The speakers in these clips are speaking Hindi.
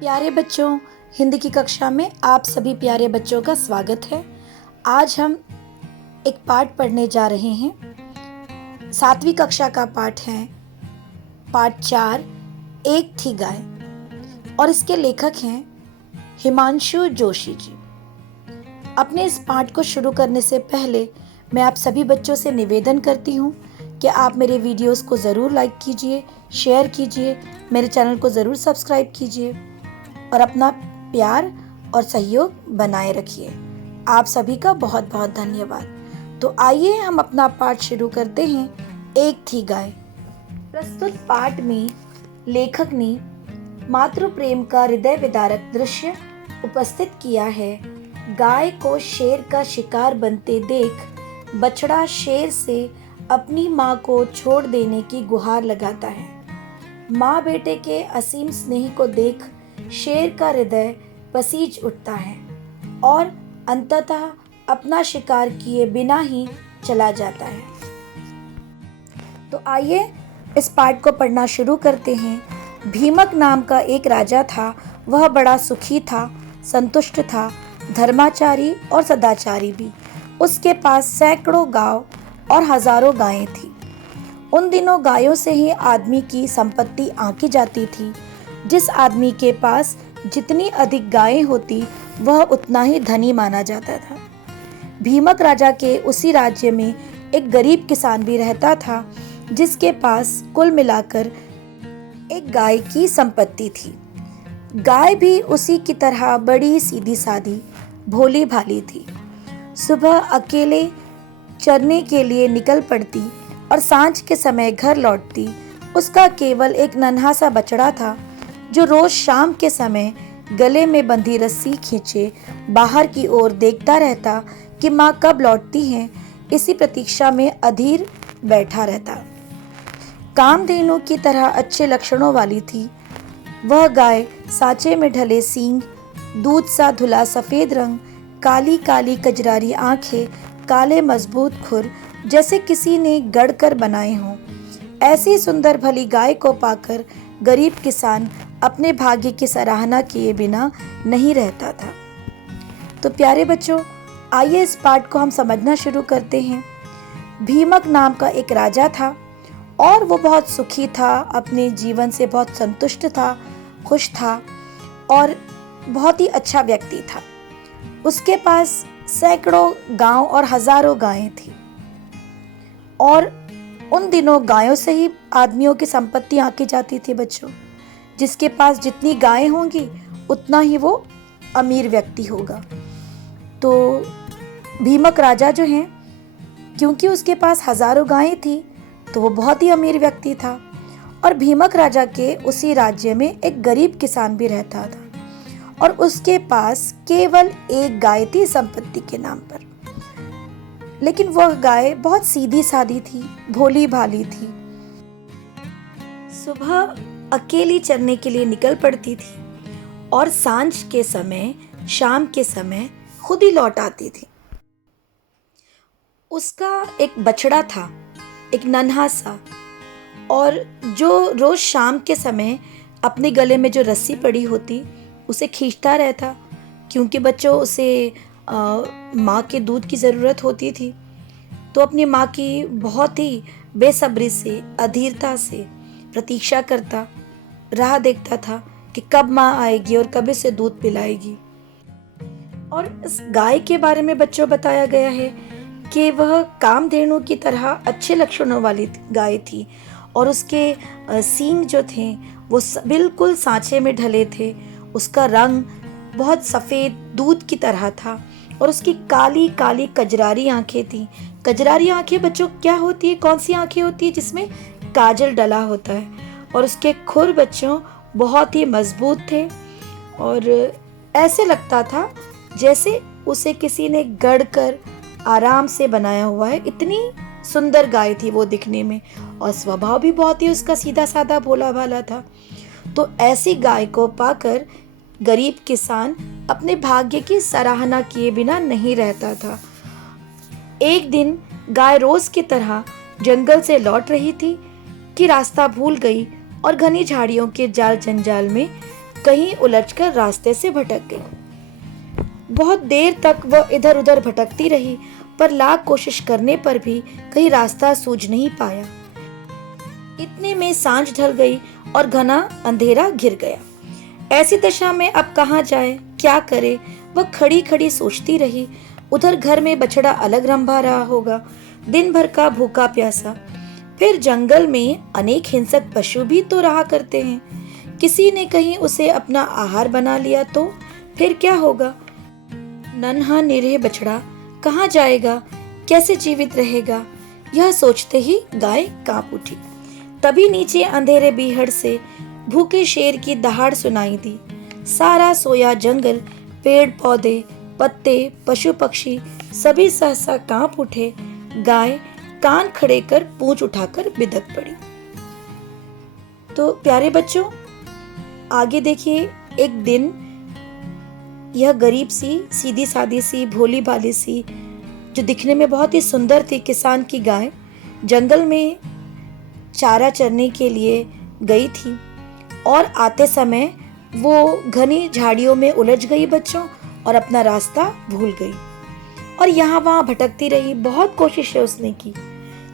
प्यारे बच्चों, हिंदी की कक्षा में आप सभी प्यारे बच्चों का स्वागत है। आज हम एक पाठ पढ़ने जा रहे हैं। 7वीं कक्षा का पाठ है पाठ 4, एक थी गाय, और इसके लेखक हैं हिमांशु जोशी जी। अपने इस पाठ को शुरू करने से पहले मैं आप सभी बच्चों से निवेदन करती हूँ कि आप मेरे वीडियोस को ज़रूर लाइक कीजिए, शेयर कीजिए, मेरे चैनल को ज़रूर सब्सक्राइब कीजिए और अपना प्यार और सहयोग बनाए रखिए। आप सभी का बहुत बहुत धन्यवाद। तो आइए हम अपना पाठ शुरू करते हैं। एक थी गाय। प्रस्तुत पाठ में लेखक ने मातृ प्रेम का हृदय विदारक दृश्य उपस्थित किया है। गाय को शेर का शिकार बनते देख बछड़ा शेर से अपनी माँ को छोड़ देने की गुहार लगाता है। माँ बेटे के असीम स्नेह को देख शेर का हृदय पसीज उठता है और अंततः अपना शिकार किए बिना ही चला जाता है। तो आइए इस पाठ को पढ़ना शुरू करते हैं। भीमक नाम का एक राजा था। वह बड़ा सुखी था, संतुष्ट था, धर्माचारी और सदाचारी भी। उसके पास सैकड़ों गांव और हजारों गायें थी। उन दिनों गायों से ही आदमी की संपत्ति आंकी जाती थी। जिस आदमी के पास जितनी अधिक गायें होती वह उतना ही धनी माना जाता था। भीमक राजा के उसी राज्य में एक गरीब किसान भी रहता था, जिसके पास कुल मिलाकर एक गाय की संपत्ति थी। गाय भी उसी की तरह बड़ी सीधी सादी भोली भाली थी। सुबह अकेले चरने के लिए निकल पड़ती और सांझ के समय घर लौटती। उसका केवल एक नन्हा सा बछड़ा था, जो रोज शाम के समय गले में बंधी रस्सी खींचे बाहर की ओर देखता रहता कि माँ कब लौटती हैं। इसी प्रतीक्षा में अधीर बैठा रहता। कामधेनु की तरह अच्छे लक्षणों वाली थी वह गाय। सांचे में ढले सींग, दूध सा धुला सफेद रंग, काली काली कजरारी आंखें, काले मजबूत खुर जैसे किसी ने गढ़कर बनाए हों। ऐसी सुंदर भली गाय को पाकर गरीब किसान अपने भाग्य की सराहना किए बिना नहीं रहता था। तो प्यारे बच्चों, आइए इस पाठ को हम समझना शुरू करते हैं। भीमक नाम का एक राजा था और वो बहुत सुखी था, अपने जीवन से बहुत संतुष्ट था, खुश था और बहुत ही अच्छा व्यक्ति था। उसके पास सैकड़ों गांव और हजारों गायें थी और उन दिनों गायों से ही आदमियों की संपत्ति आंकी जाती थी बच्चों। जिसके पास जितनी गायें होंगी उतना ही वो अमीर व्यक्ति होगा। तो भीमक राजा जो हैं, क्योंकि उसके पास हजारों गायें थी तो वो बहुत ही अमीर व्यक्ति था। और भीमक राजा के उसी राज्य में एक गरीब किसान भी रहता था और उसके पास केवल एक गाय थी संपत्ति के नाम पर। लेकिन वह गाय बहुत सीधी सादी थी, भोली भाली थी। सुबह अकेली चरने के लिए निकल पड़ती थी और सांझ के समय, शाम के समय खुद ही लौट आती थी। उसका एक बछड़ा था, एक नन्हा सा, और जो रोज शाम के समय अपने गले में जो रस्सी पड़ी होती उसे खींचता रहता, क्योंकि बच्चों उसे माँ के दूध की ज़रूरत होती थी। तो अपनी माँ की बहुत ही बेसब्री से, अधीरता से प्रतीक्षा करता, राह देखता था कि कब माँ आएगी और कब इसे दूध पिलाएगी। और इस गाय के बारे में बच्चों बताया गया है कि वह कामधेनु की तरह अच्छे लक्षणों वाली गाय थी और उसके सींग जो थे वो बिल्कुल सांचे में ढले थे। उसका रंग बहुत सफ़ेद दूध की तरह था और उसकी काली काली कजरारी आंखें थी। कजरारी आंखें बच्चों क्या होती है, कौन सी आंखें होती है? जिसमें काजल डला होता है। और उसके खुर बच्चों बहुत ही मजबूत थे और ऐसे लगता था जैसे उसे किसी ने गढ़ कर आराम से बनाया हुआ है। इतनी सुंदर गाय थी वो दिखने में, और स्वभाव भी बहुत ही उसका सीधा साधा भोला भाला था। तो ऐसी गाय को पाकर गरीब किसान अपने भाग्य की सराहना किए बिना नहीं रहता था। एक दिन गाय रोज की तरह जंगल से लौट रही थी कि रास्ता भूल गई और घनी झाड़ियों के जाल जंजाल में कहीं उलझकर रास्ते से भटक गई। बहुत देर तक वह इधर उधर भटकती रही, पर लाख कोशिश करने पर भी कहीं रास्ता सूझ नहीं पाया। इतने में सांझ ढल गई और घना अंधेरा घिर गया। ऐसी दशा में अब कहाँ जाए, क्या करे, वह खड़ी खड़ी सोचती रही। उधर घर में बछड़ा अलग रंभा रहा होगा, दिन भर का भूखा प्यासा। फिर जंगल में अनेक हिंसक पशु भी तो रहा करते हैं। किसी ने कहीं उसे अपना आहार बना लिया तो फिर क्या होगा। नन्हा निरीह बछड़ा कहाँ जाएगा, कैसे जीवित रहेगा, यह सोचते ही गाय कांप उठी। तभी नीचे अंधेरे बीहड़ से भूखे शेर की दहाड़ सुनाई दी। सारा सोया जंगल, पेड़ पौधे, पत्ते, पशु पक्षी सभी सहसा कांप उठे। गाय कान खड़े कर पूंछ उठाकर बिदक पड़ी। तो प्यारे बच्चों, आगे देखिए, एक दिन यह गरीब सी, सीधी सादी सी, भोली भाली सी, जो दिखने में बहुत ही सुंदर थी, किसान की गाय जंगल में चारा चरने के लिए गई थी और आते समय वो घनी झाड़ियों में उलझ गई बच्चों, और अपना रास्ता भूल गई और यहाँ वहाँ भटकती रही। बहुत कोशिशें उसने की,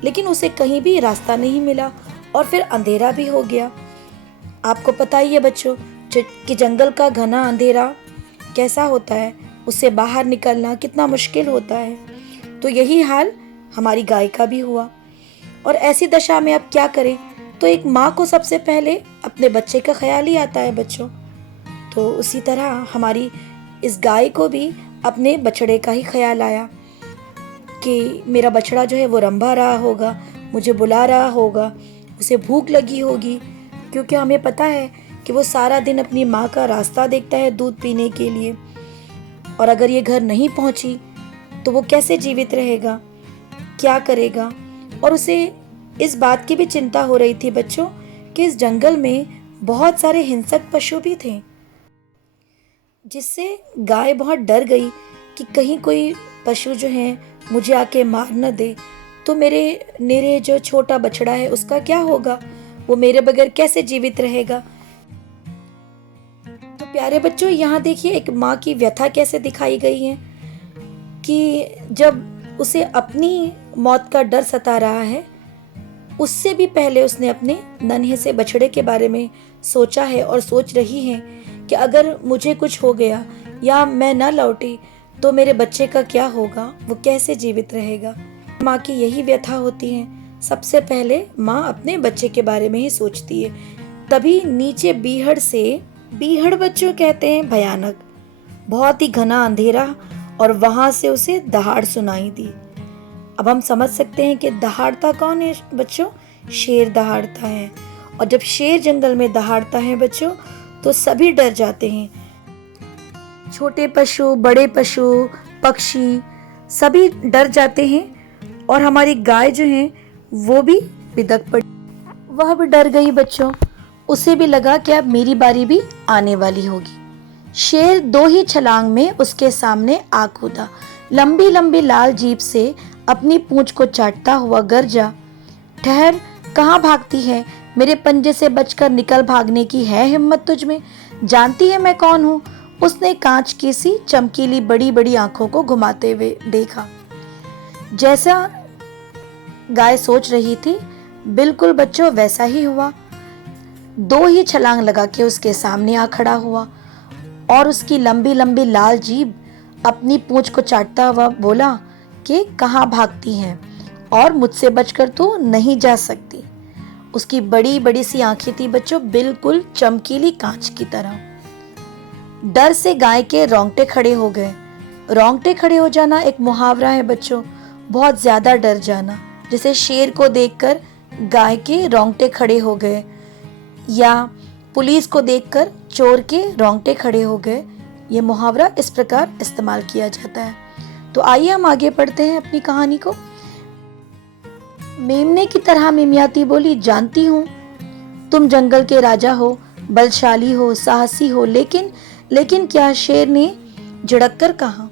लेकिन उसे कहीं भी रास्ता नहीं मिला और फिर अंधेरा भी हो गया। आपको पता ही है बच्चों कि जंगल का घना अंधेरा कैसा होता है, उससे बाहर निकलना कितना मुश्किल होता है। तो यही हाल हमारी गाय का भी हुआ। और ऐसी दशा में अब क्या करें, तो एक माँ को सबसे पहले अपने बच्चे का ख्याल ही आता है बच्चों। तो उसी तरह हमारी इस गाय को भी अपने बछड़े का ही ख्याल आया कि मेरा बछड़ा जो है वो रंभा रहा होगा, मुझे बुला रहा होगा, उसे भूख लगी होगी, क्योंकि हमें पता है कि वो सारा दिन अपनी माँ का रास्ता देखता है दूध पीने के लिए, और अगर ये घर नहीं पहुँची तो वो कैसे जीवित रहेगा, क्या करेगा। और उसे इस बात की भी चिंता हो रही थी बच्चों कि इस जंगल में बहुत सारे हिंसक पशु भी थे, जिससे गाय बहुत डर गई कि कहीं कोई पशु जो है मुझे आके मार न दे, तो मेरे जो छोटा बछड़ा है उसका क्या होगा, वो मेरे बगैर कैसे जीवित रहेगा। तो प्यारे बच्चों, यहाँ देखिए एक माँ की व्यथा कैसे दिखाई गई है कि जब उसे अपनी मौत का डर सता रहा है, उससे भी पहले उसने अपने नन्हे से बछड़े के बारे में सोचा है और सोच रही है कि अगर मुझे कुछ हो गया या मैं न लौटी तो मेरे बच्चे का क्या होगा, वो कैसे जीवित रहेगा। माँ की यही व्यथा होती है, सबसे पहले माँ अपने बच्चे के बारे में ही सोचती है। तभी नीचे बीहड़ से, बीहड़ बच्चों कहते हैं भयानक, बहुत ही घना अंधेरा, और वहां से उसे दहाड़ सुनाई दी। अब हम समझ सकते हैं कि दहाड़ता कौन है बच्चों, शेर दहाड़ता है। और जब शेर जंगल में दहाड़ता है बच्चों तो सभी डर जाते हैं, छोटे पशु, बड़े पशु, पक्षी सभी डर जाते हैं। और हमारी गाय जो है वो भी बिदक पड़ी, वह भी डर गई बच्चों। उसे भी लगा कि अब मेरी बारी भी आने वाली होगी। शेर 2 ही छलांग में उसके सामने आ कूदा, लंबी लंबी लाल जीभ से अपनी पूंछ को चाटता हुआ गरजा, ठहर, कहाँ भागती है, मेरे पंजे से बचकर निकल भागने की है हिम्मत तुझ में, जानती है मैं कौन हूँ। उसने कांच की सी चमकीली बड़ी बड़ी आंखों को घुमाते हुए देखा। जैसा गाय सोच रही थी बिल्कुल बच्चों वैसा ही हुआ। 2 ही छलांग लगा के उसके सामने आ खड़ा हुआ और उसकी लंबी लंबी लाल जीभ अपनी पूंछ को चाटता हुआ बोला कि कहाँ भागती हैं और मुझसे बचकर तो नहीं जा सकती। उसकी बड़ी बड़ी सी आंखें थी बच्चों, बिल्कुल चमकीली कांच की तरह। डर से गाय के रोंगटे खड़े हो गए। रोंगटे खड़े हो जाना एक मुहावरा है बच्चों, बहुत ज्यादा डर जाना। जैसे शेर को देखकर गाय के रोंगटे खड़े हो गए, या पुलिस को देखकर चोर के रोंगटे खड़े हो गए, ये मुहावरा इस प्रकार इस्तेमाल किया जाता है। तो आइए हम आगे पढ़ते हैं अपनी कहानी को। मेमने की तरह मिमियाती बोली, जानती हूँ तुम जंगल के राजा हो, बलशाली हो, साहसी हो, लेकिन क्या, शेर ने झिड़क कर कहा,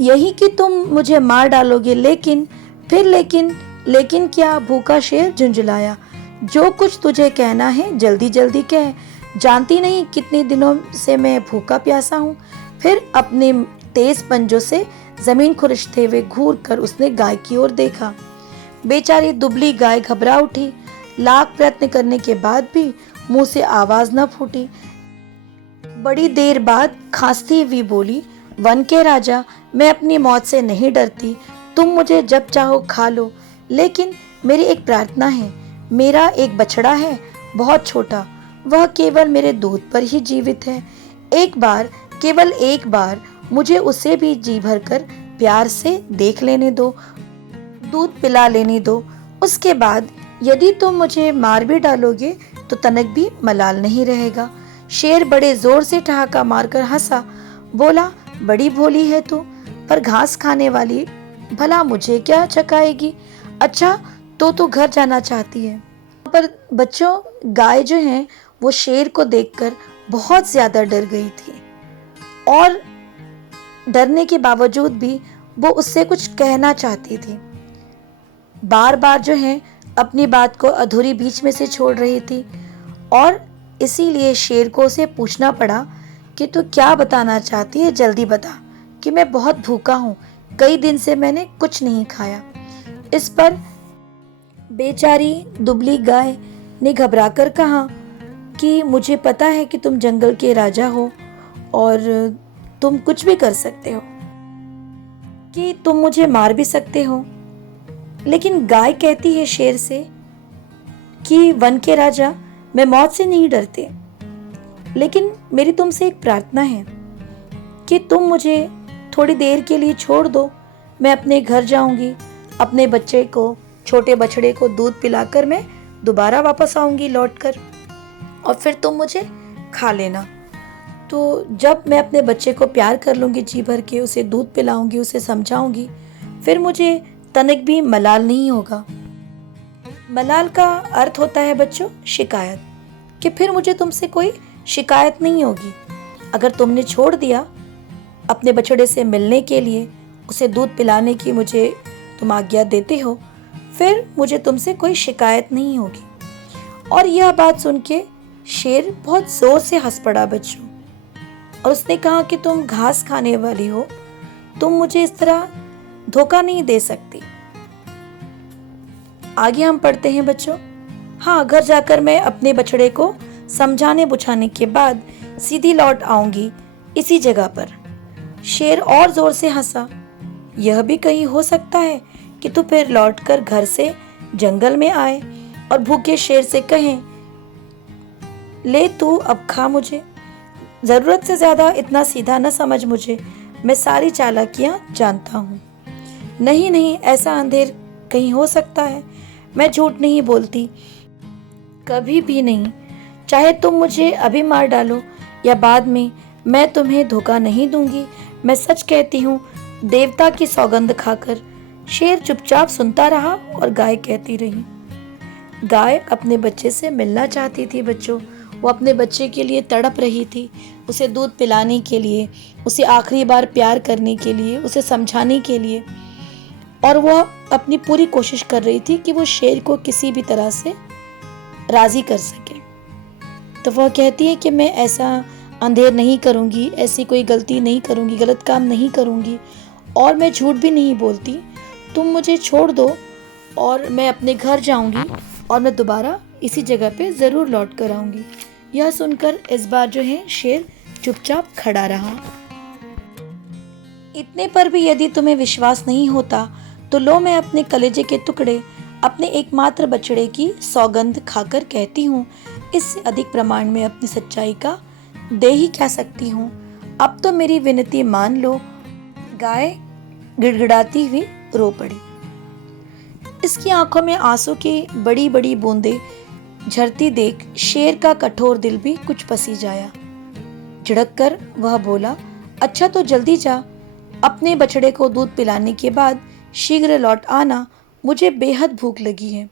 यही कि तुम मुझे मार डालोगे। लेकिन क्या, भूखा शेर झुंझलाया। जो कुछ तुझे कहना है जल्दी जल्दी कह, जानती नहीं कितने दिनों से मैं भूखा प्यासा हूँ। फिर अपने तेज पंजों से जमीन खुरचते हुए घूर कर उसने गाय की ओर देखा। बेचारी दुबली गाय घबरा उठी। लाख प्रयत्न करने के बाद भी मुंह से आवाज न फूटी। बड़ी देर बाद खांसती हुई बोली, वन के राजा, मैं अपनी मौत से नहीं डरती। तुम मुझे जब चाहो खा लो, लेकिन मेरी एक प्रार्थना है। मेरा एक बछड़ा है, बहुत छोटा। वह केवल मेरे दूध पर ही जीवित है। एक बार, केवल एक बार मुझे उसे भी जी भर कर प्यार से देख लेने दो, दूध पिला लेने दो। उसके बाद यदि तुम मुझे मार भी डालोगे तो तनक भी मलाल नहीं रहेगा। शेर बड़े जोर से ठहाका मारकर हंसा, बोला, बड़ी भोली है तू, पर घास खाने वाली भला मुझे क्या चकाएगी। अच्छा, तो घर जाना चाहती है। पर बच्चों, गाय जो है वो शेर को देखकर बहुत ज्यादा डर गई थी और डरने के बावजूद भी वो उससे कुछ कहना चाहती थी। बार बार जो है अपनी बात को अधूरी बीच में से छोड़ रही थी और इसीलिए शेर को उसे पूछना पड़ा कि तू क्या बताना चाहती है, जल्दी बता, कि मैं बहुत भूखा हूँ, कई दिन से मैंने कुछ नहीं खाया। इस पर बेचारी दुबली गाय ने घबराकर कहा कि मुझे पता है कि तुम जंगल के राजा हो और तुम कुछ भी कर सकते हो, कि तुम मुझे मार भी सकते हो। लेकिन गाय कहती है शेर से कि वन के राजा, मैं मौत से नहीं डरते, लेकिन मेरी तुमसे एक प्रार्थना है कि तुम मुझे थोड़ी देर के लिए छोड़ दो। मैं अपने घर जाऊंगी, अपने बच्चे को, छोटे बछड़े को दूध पिलाकर मैं दोबारा वापस आऊंगी लौटकर, और फिर तुम मुझे खा लेना। तो जब मैं अपने बच्चे को प्यार कर लूंगी जी भर के, उसे दूध पिलाऊंगी, उसे समझाऊंगी, फिर मुझे तनिक भी मलाल नहीं होगा। मलाल का अर्थ होता है बच्चों शिकायत, कि फिर मुझे तुमसे कोई शिकायत नहीं होगी। अगर तुमने छोड़ दिया अपने बछड़े से मिलने के लिए, उसे दूध पिलाने की मुझे तुम आज्ञा देते हो, फिर मुझे तुमसे कोई शिकायत नहीं होगी। और यह बात सुन के शेर बहुत जोर से हंस पड़ा बच्चों, और उसने कहा कि तुम घास खाने वाली हो, तुम मुझे इस तरह धोखा नहीं दे सकती। आगे हम पढ़ते हैं बच्चों। हाँ, घर जाकर मैं अपने बछड़े को समझाने बुझाने के बाद सीधी लौट आऊंगी इसी जगह पर। शेर और जोर से हंसा, यह भी कहीं हो सकता है कि तू फिर लौटकर घर से जंगल में आए और भूखे शेर से कहें, ले तू अब खा मुझे। जरूरत से ज्यादा इतना सीधा न समझ मुझे, मैं सारी चालाकियां जानता हूँ। नहीं नहीं, ऐसा अंधेर कहीं हो सकता है, मैं झूठ नहीं बोलती, कभी भी नहीं। चाहे तुम मुझे अभी मार डालो या बाद में, मैं तुम्हें धोखा नहीं दूंगी। मैं सच कहती हूँ, देवता की सौगंध खाकर। शेर चुपचाप सुनता रहा और गाय कहती रही। गाय अपने बच्चे से मिलना चाहती थी बच्चों। वो अपने बच्चे के लिए तड़प रही थी, उसे दूध पिलाने के लिए, उसे आखिरी बार प्यार करने के लिए, उसे समझाने के लिए, और वो अपनी पूरी कोशिश कर रही थी कि वो शेर को किसी भी तरह से राजी कर सके। तो वह कहती है कि मैं ऐसा अंधेर नहीं करूंगी, ऐसी कोई गलती नहीं करूंगी, गलत काम नहीं करूंगी, और मैं झूठ भी नहीं बोलती। तुम मुझे छोड़ दो और मैं अपने घर जाऊंगी और मैं दोबारा इसी जगह पे जरूर लौट कर आऊंगी। यह सुनकर इस बार जो है शेर चुपचाप खड़ा रहा। इतने पर भी यदि तुम्हें विश्वास नहीं होता तो लो, मैं अपने कलेजे के टुकड़े, अपने एकमात्र बछड़े की सौगंध खाकर कहती हूँ, इससे अधिक प्रमाण में अपनी सच्चाई का दे ही क्या सकती हूँ। अब तो मेरी विनती मान लो। गाय गिड़गिड़ाती हुई रो पड़ी। इसकी आंखों में आंसू की बड़ी बड़ी बूंदें झरती देख शेर का कठोर दिल भी कुछ पसीज आया। झिड़क कर वह बोला, अच्छा तो जल्दी जा, अपने बछड़े को दूध पिलाने के बाद शीघ्र लौट आना, मुझे बेहद भूख लगी है।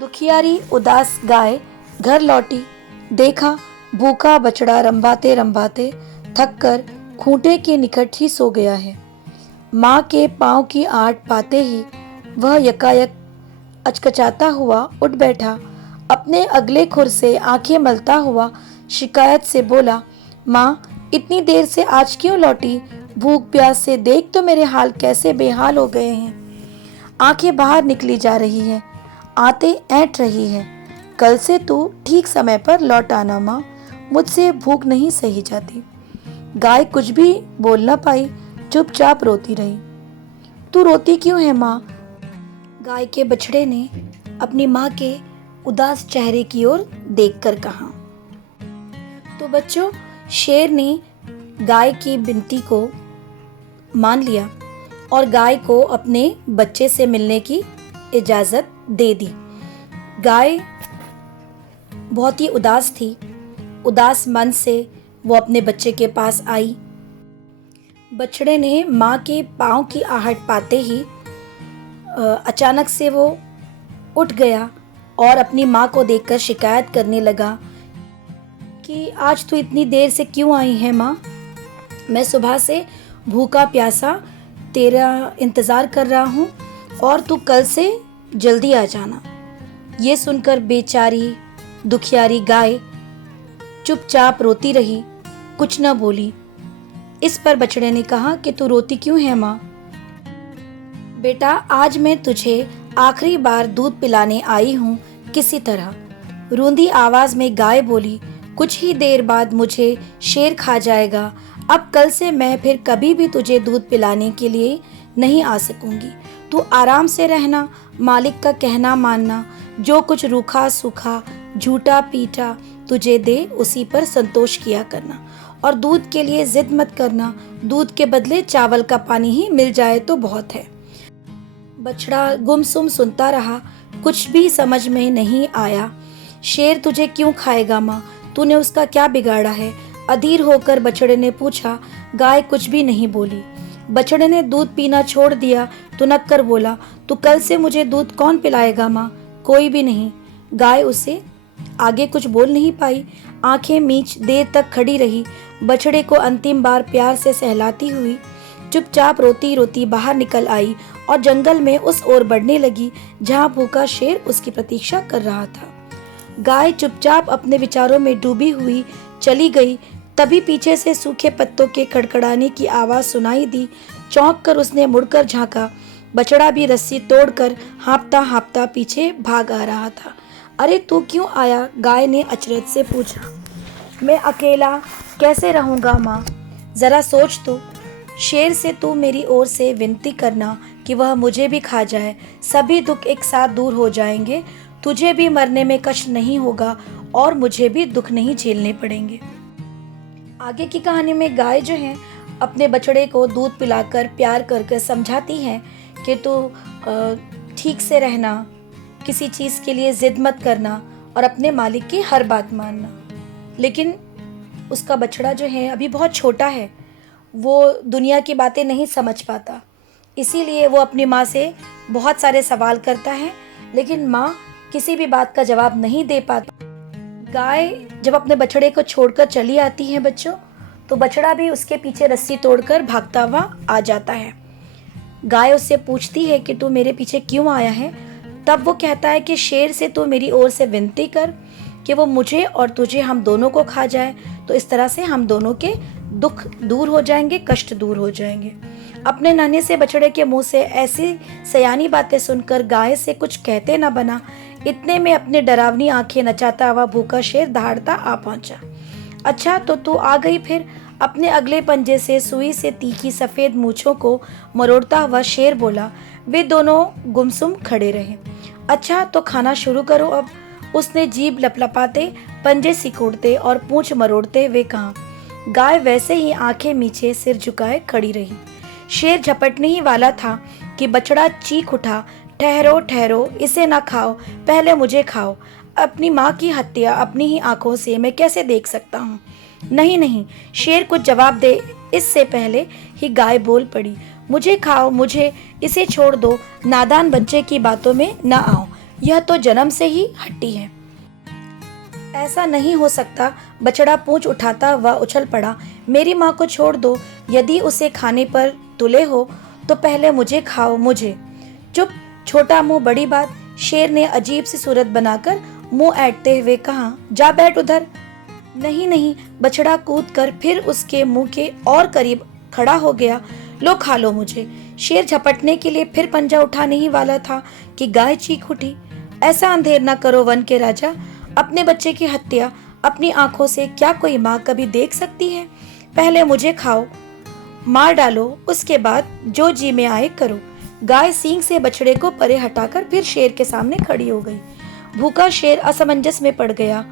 दुखियारी उदास गाय घर लौटी, देखा भूखा बछड़ा रंभाते रंभाते थक कर खूंटे के निकट ही सो गया है। माँ के पांव की आहट पाते ही वह यकायक अचकचाता हुआ उठ बैठा, अपने अगले खुर से आंखें मलता हुआ शिकायत से बोला, माँ इतनी देर से आज क्यों लौटी? भूख प्यास से देख तो मेरे हाल कैसे बेहाल हो गए हैं। आंखें बाहर निकली जा रही है, आते ऐंठ रही है। कल से तू ठीक समय पर लौट आना माँ, मुझसे भूख नहीं सही जाती। गाय कुछ भी बोल न पाई, चुपचाप रोती रही। तू रोती क्यों है माँ? गाय के बछड़े ने अपनी माँ के उदास चेहरे की ओर देखकर कहा। तो बच्चों, शेर ने गाय की विनती को मान लिया और गाय को अपने बच्चे से मिलने की इजाजत दे दी। गाय बहुत ही उदास थी। उदास मन से वो अपने बच्चे के पास आई। बछड़े ने माँ के पाँव की आहट पाते ही अचानक से वो उठ गया और अपनी माँ को देखकर शिकायत करने लगा कि आज तू इतनी देर से क्यों आई है माँ? मैं सुबह से भूखा प्यासा तेरा इंतज़ार कर रहा हूँ और तू कल से जल्दी आ जाना। ये सुनकर बेचारी दुखियारी गाय चुपचाप रोती रही, कुछ न बोली। इस पर बछड़े ने कहा कि तू रोती क्यों है माँ? बेटा, आज मैं तुझे आखिरी बार दूध पिलाने आई हूँ किसी तरह। रूंधी आवाज में गाय बोली, कुछ ही देर बाद मुझे शेर खा जाएगा। अब कल से मैं फिर कभी भी तुझे दूध पिलाने के लिए नहीं आ सकूंगी। तू आराम से रहना, मालिक का कहना मानना, जो कुछ रूखा सूखा झूठा पीठा तुझे दे उसी पर संतोष किया करना और दूध के लिए जिद मत करना। दूध के बदले चावल का पानी ही मिल जाए तो बहुत है। बछड़ा गुमसुम सुनता रहा, कुछ भी समझ में नहीं आया। शेर तुझे क्यों खाएगा माँ? तूने उसका क्या बिगाड़ा है? अधीर होकर बछड़े ने पूछा। गाय कुछ भी नहीं बोली। बछड़े ने दूध पीना छोड़ दिया तो नक्कर बोला, तू कल से मुझे दूध कौन पिलाएगा माँ? कोई भी नहीं। गाय उसे आगे कुछ बोल नहीं पाई। आंखें मींच देर तक खड़ी रही। बछड़े को अंतिम बार प्यार से सहलाती हुई चुपचाप रोती रोती बाहर निकल आई और जंगल में उस ओर बढ़ने लगी जहां भूखा शेर उसकी प्रतीक्षा कर रहा था। गाय चुपचाप अपने विचारों में डूबी हुई चली गई। तभी पीछे से सूखे पत्तों के खड़खड़ाने की आवाज सुनाई दी। चौंक कर उसने मुड़कर झांका। बछड़ा भी रस्सी तोड़कर हाँफता हाँफता पीछे भाग आ रहा था। अरे तू क्यों आया? गाय ने अचरज से पूछा। मैं अकेला कैसे रहूंगा माँ? जरा सोच तो। शेर से तू मेरी ओर से विनती करना कि वह मुझे भी खा जाए। सभी दुख एक साथ दूर हो जाएंगे। तुझे भी मरने में कष्ट नहीं होगा और मुझे भी दुख नहीं झेलने पड़ेंगे। आगे की कहानी में गाय जो है अपने बछड़े को दूध पिलाकर प्यार करके समझाती है कि तू ठीक से रहना, किसी चीज़ के लिए जिद मत करना और अपने मालिक की हर बात मानना। लेकिन उसका बछड़ा जो है अभी बहुत छोटा है, वो दुनिया की बातें नहीं समझ पाता। इसीलिए वो अपनी माँ से बहुत सारे सवाल करता है, लेकिन माँ किसी भी बात का जवाब नहीं दे पाती। गाय जब अपने बछड़े को छोड़कर चली आती है बच्चों, तो बछड़ा भी उसके पीछे रस्सी तोड़कर भागता हुआ आ जाता है। गाय उससे पूछती है कि तू मेरे पीछे क्यों आया है? तब वो कहता है कि शेर से तू मेरी ओर से विनती कर कि वो मुझे और तुझे हम दोनों को खा जाए, तो इस तरह से हम दोनों के दुख दूर हो जाएंगे, कष्ट दूर हो जाएंगे। अपने नन्हे से बछड़े के मुंह से ऐसी सयानी बातें सुनकर गाय से कुछ कहते न बना। इतने में अपने डरावनी आंखें नचाता हुआ भूखा शेर दहाड़ता आ पहुंचा। अच्छा तो तू आ गई फिर? अपने अगले पंजे से सुई से तीखी सफेद मूछों को मरोड़ता हुआ शेर बोला। वे दोनों गुमसुम खड़े रहे। अच्छा तो खाना शुरू करो अब, उसने जीभ लपलपाते, पंजे सिकोड़ते और पूंछ मरोड़ते हुए कहा। गाय वैसे ही आंखें मीचे सिर झुकाए खड़ी रही। शेर झपटने ही वाला था कि बछड़ा चीख उठा, ठहरो ठहरो, इसे ना खाओ, पहले मुझे खाओ। अपनी माँ की हत्या अपनी ही आंखों से मैं कैसे देख सकता हूँ? नहीं नहीं, शेर कुछ जवाब दे इससे पहले ही गाय बोल पड़ी। मुझे खाओ, मुझे, इसे छोड़ दो, नादान बच्चे की बातों में ना आओ, यह तो जन्म से ही हट्टी है। ऐसा नहीं हो सकता, बछड़ा पूंछ उठाता हुआ उछल पड़ा। मेरी माँ को छोड़ दो, यदि उसे खाने पर तुले हो तो पहले मुझे खाओ, मुझे। चुप, छोटा मुंह बड़ी बात, शेर ने अजीब सी सूरत बनाकर मुंह ऐंठते हुए कहा, जा बैठ उधर। नहीं नहीं, बछड़ा कूदकर फिर उसके मुंह के और करीब खड़ा हो गया। लो खा लो मुझे। शेर झपटने के लिए फिर पंजा उठाने ही वाला था कि गाय चीख उठी, ऐसा अंधेर न करो वन के राजा, अपने बच्चे की हत्या अपनी आंखों से क्या कोई माँ कभी देख सकती है? पहले मुझे खाओ, मार डालो, उसके बाद जो जी में आए करो। गाय सींग से बछड़े को परे हटाकर फिर शेर के सामने खड़ी हो गई। भूखा शेर असमंजस में पड़ गया।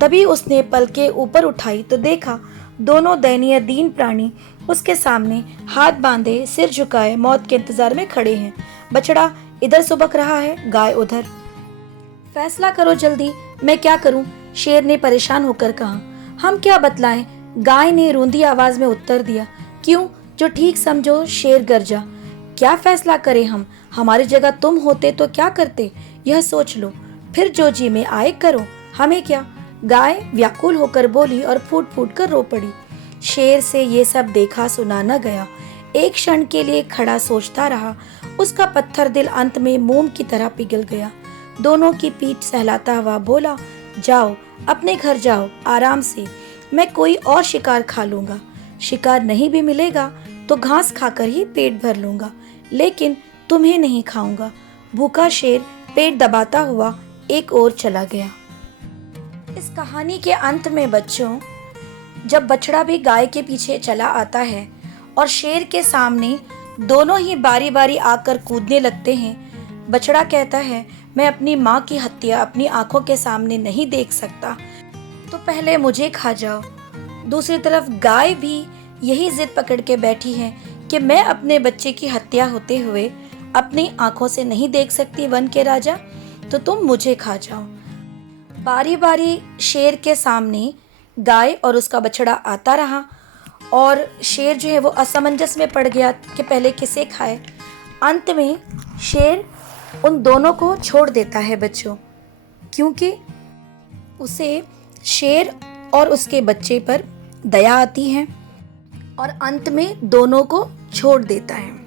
तभी उसने पलकें ऊपर उठाई तो देखा दोनों दयनीय दीन प्राणी उसके सामने हाथ बांधे सिर झुकाए मौत के इंतजार में खड़े हैं। बछड़ा इधर सुबक रहा है, गाय उधर। फैसला करो जल्दी, मैं क्या करूं? शेर ने परेशान होकर कहा। हम क्या बतलाएं? गाय ने रूंधी आवाज में उत्तर दिया। क्यों, जो ठीक समझो, शेर गरजा। क्या फैसला करें हम? हमारी जगह तुम होते तो क्या करते, यह सोच लो, फिर जो जी में आए करो, हमें क्या? गाय व्याकुल होकर बोली और फूट फूट कर रो पड़ी। शेर से ये सब देखा सुना न गया। एक क्षण के लिए खड़ा सोचता रहा। उसका पत्थर दिल अंत में मोम की तरह पिघल गया। दोनों की पीठ सहलाता हुआ बोला, जाओ अपने घर जाओ आराम से, मैं कोई और शिकार खा लूंगा। शिकार नहीं भी मिलेगा तो घास खाकर ही पेट भर लूंगा, लेकिन तुम्हें नहीं खाऊंगा। भूखा शेर पेट दबाता हुआ एक ओर चला गया। इस कहानी के अंत में बच्चों, जब बछड़ा भी गाय के पीछे चला आता है और शेर के सामने दोनों ही बारी बारी आकर कूदने लगते हैं, बछड़ा कहता है, मैं अपनी माँ की हत्या अपनी आंखों के सामने नहीं देख सकता, तो पहले मुझे खा जाओ। दूसरी तरफ गाय भी यही जिद पकड़ के बैठी है कि मैं अपने बच्चे की हत्या होते हुए अपनी आंखों से नहीं देख सकती वन के राजा, तो तुम मुझे खा जाओ। बारी बारी शेर के सामने गाय और उसका बछड़ा आता रहा और शेर जो है वो असमंजस में पड़ गया कि पहले किसे खाए। अंत में शेर उन दोनों को छोड़ देता है बच्चों, क्योंकि उसे शेर और उसके बच्चे पर दया आती है और अंत में दोनों को छोड़ देता है।